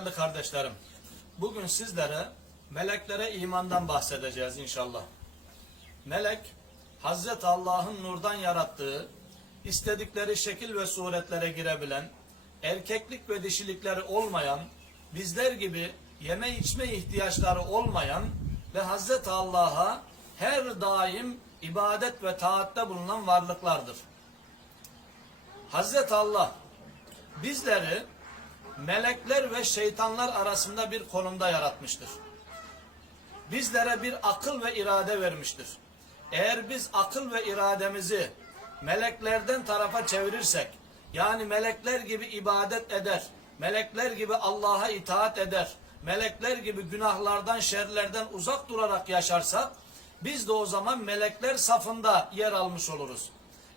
Değerli kardeşlerim, bugün sizlere meleklere imandan bahsedeceğiz inşallah. Melek, Hazreti Allah'ın nurdan yarattığı, istedikleri şekil ve suretlere girebilen, erkeklik ve dişilikleri olmayan, bizler gibi yeme içme ihtiyaçları olmayan ve Hazreti Allah'a her daim ibadet ve taatte bulunan varlıklardır. Hazreti Allah bizleri melekler ve şeytanlar arasında bir konumda yaratmıştır. Bizlere bir akıl ve irade vermiştir. Eğer biz akıl ve irademizi meleklerden tarafa çevirirsek, yani melekler gibi ibadet eder, melekler gibi Allah'a itaat eder, melekler gibi günahlardan, şerlerden uzak durarak yaşarsak, biz de o zaman melekler safında yer almış oluruz.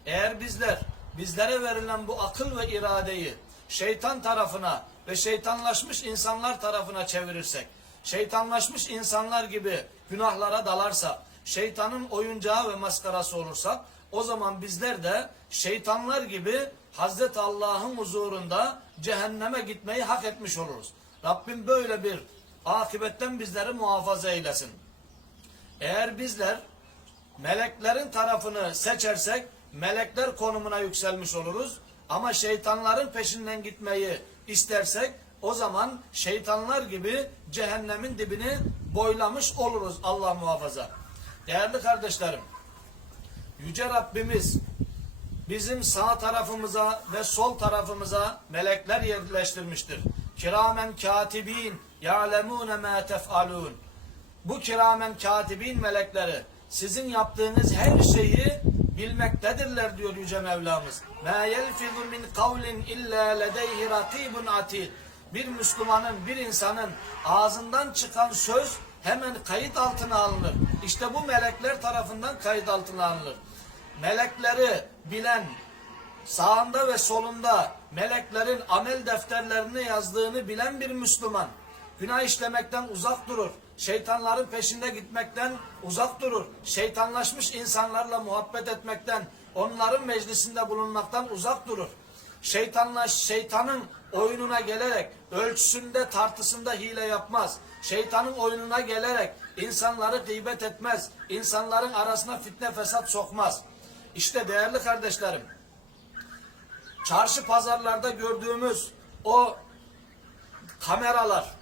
Eğer bizler bizlere verilen bu akıl ve iradeyi şeytan tarafına ve şeytanlaşmış insanlar tarafına çevirirsek, şeytanlaşmış insanlar gibi günahlara dalarsak, şeytanın oyuncağı ve maskarası olursak, o zaman bizler de şeytanlar gibi Hazreti Allah'ın huzurunda cehenneme gitmeyi hak etmiş oluruz. Rabbim böyle bir akibetten bizleri muhafaza eylesin. Eğer bizler meleklerin tarafını seçersek melekler konumuna yükselmiş oluruz. Ama şeytanların peşinden gitmeyi istersek o zaman şeytanlar gibi cehennemin dibini boylamış oluruz Allah muhafaza. Değerli kardeşlerim, Yüce Rabbimiz bizim sağ tarafımıza ve sol tarafımıza melekler yerleştirmiştir. Kiramen katibin ya'lemune ma tef'alun. Bu kiramen katibin melekleri sizin yaptığınız her şeyi bilmektedirler diyor Yüce Mevlamız. Ma yelfizu min kavlin illa ledeyhi rakibun atid. Bir Müslümanın, bir insanın ağzından çıkan söz hemen kayıt altına alınır. İşte bu melekler tarafından kayıt altına alınır. Melekleri bilen, sağında ve solunda meleklerin amel defterlerini yazdığını bilen bir Müslüman günah işlemekten uzak durur. Şeytanların peşinde gitmekten uzak durur. Şeytanlaşmış insanlarla muhabbet etmekten, onların meclisinde bulunmaktan uzak durur. Şeytanlaş, şeytanın oyununa gelerek ölçüsünde tartısında hile yapmaz. Şeytanın oyununa gelerek insanları gıybet etmez. İnsanların arasına fitne fesat sokmaz. İşte değerli kardeşlerim, çarşı pazarlarda gördüğümüz o kameralar,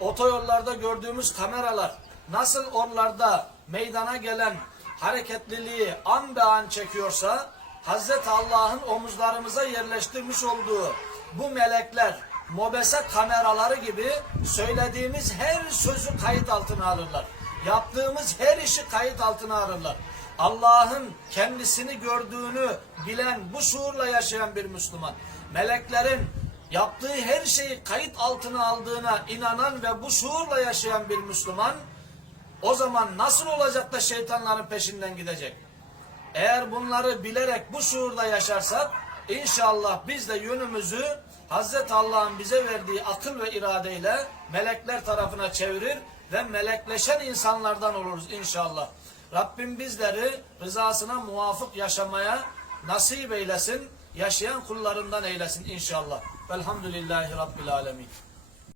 otoyollarda gördüğümüz kameralar nasıl oralarda meydana gelen hareketliliği an be an çekiyorsa Hazreti Allah'ın omuzlarımıza yerleştirmiş olduğu bu melekler mobese kameraları gibi söylediğimiz her sözü kayıt altına alırlar. Yaptığımız her işi kayıt altına alırlar. Allah'ın kendisini gördüğünü bilen, bu şuurla yaşayan bir Müslüman, meleklerin yaptığı her şeyi kayıt altına aldığına inanan ve bu şuurla yaşayan bir Müslüman, o zaman nasıl olacak da şeytanların peşinden gidecek? Eğer bunları bilerek bu şuurda yaşarsak, inşallah biz de yönümüzü Hazreti Allah'ın bize verdiği akıl ve iradeyle melekler tarafına çevirir ve melekleşen insanlardan oluruz inşallah. Rabbim bizleri rızasına muvafık yaşamaya nasip eylesin, yaşayan kullarından eylesin inşallah. Velhamdülillahi Rabbil Alemin.